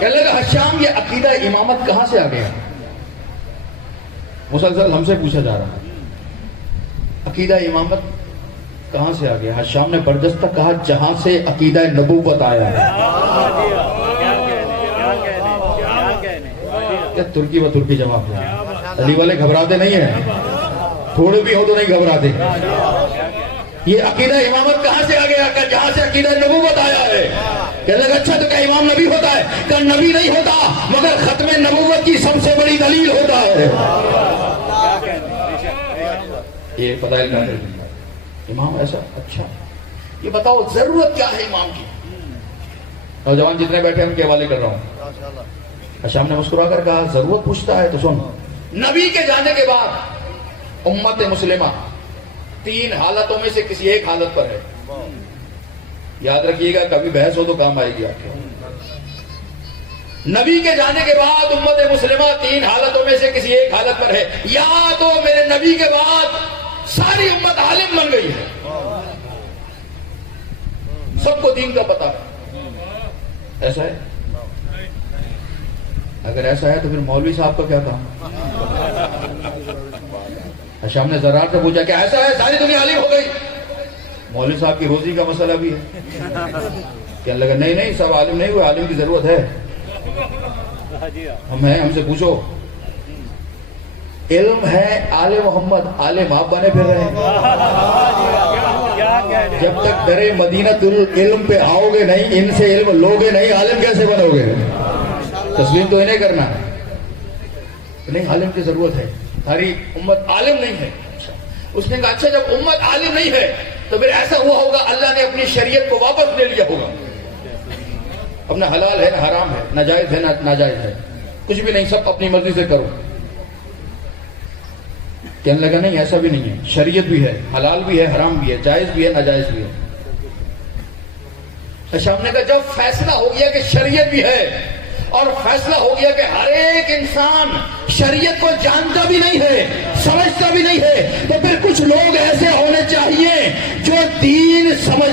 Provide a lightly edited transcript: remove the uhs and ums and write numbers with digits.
کہنے لگا حشام یہ عقیدہ امامت کہاں سے آ گیا؟ مسلسل ہم سے پوچھا جا رہا ہے عقیدہ امامت کہاں سے آ گیا؟ حشام نے بردستہ کہا جہاں سے عقیدہ نبوت آیا ہے۔ کیا ترکی و ترکی جواب دیا؟ علی والے گھبراتے نہیں ہیں، تھوڑے بھی ہو تو نہیں گھبراتے۔ یہ عقیدہ امامت کہاں سے آ گیا؟ کہ جہاں سے عقیدہ نبوت آیا ہے۔ کہنے لگا اچھا تو کیا امام نبی ہوتا ہے؟ کہ نبی نہیں ہوتا مگر ختم نبوت کی سب سے بڑی دلیل ہوتا ہے۔ یہ فضائل کا امام ایسا، اچھا یہ بتاؤ ضرورت کیا ہے امام کی؟ نوجوان جتنے بیٹھے ہیں ان کے حوالے کر رہا ہوں۔ حشام نے مسکرا کر کہا ضرورت پوچھتا ہے تو سن، نبی کے جانے کے بعد امت مسلمہ 3 حالتوں میں سے کسی ایک حالت پر ہے۔ یاد رکھیے گا کبھی بحث ہو تو کام آئے گی آپ کے۔ نبی کے جانے کے بعد امت مسلمہ 3 حالتوں میں سے کسی ایک حالت پر ہے۔ یا تو میرے نبی کے بعد ساری امت عالم بن گئی ہے، سب کو دین کا پتہ ہے، ایسا ہے؟ اگر ایسا ہے تو پھر مولوی صاحب کا کیا کام؟ حشام نے زرار سے پوچھا کہ ایسا ہے ساری دنیا عالم ہو گئی؟ مولوی صاحب کی روزی کا مسئلہ بھی ہے۔ کہنے لگا نہیں نہیں سب عالم نہیں ہوئے، عالم کی ضرورت ہے، ہم ہیں، ہم سے پوچھو۔ علم ہے آل محمد، عالم آپ بنے پھر رہے ہیں۔ جب تک درے مدینہ علم پہ آؤ گے نہیں، ان سے علم لوگے نہیں، عالم کیسے بنو گے؟ تسلیم تو انہیں کرنا ہے، نہیں عالم کی ضرورت ہے، ساری امت عالم نہیں ہے۔ اس نے کہا اچھا جب امت عالم نہیں ہے تو پھر ایسا ہوا ہوگا اللہ نے اپنی شریعت کو واپس لے لیا ہوگا، اب نہ حلال ہے نہ حرام ہے، نہ جائز ہے نہ ناجائز ہے، کچھ بھی نہیں، سب اپنی مرضی سے کرو۔ کہنے لگا نہیں ایسا بھی نہیں ہے، شریعت بھی ہے، حلال بھی ہے، حرام بھی ہے، جائز بھی ہے، ناجائز بھی ہے۔ حشام نے کہا جب فیصلہ ہو گیا کہ شریعت بھی ہے اور فیصلہ ہو گیا کہ ہر ایک انسان شریعت کو جانتا بھی نہیں ہے، سمجھتا بھی نہیں ہے، تو پھر کچھ لوگ ایسے ہونے چاہیے جو دین سمجھ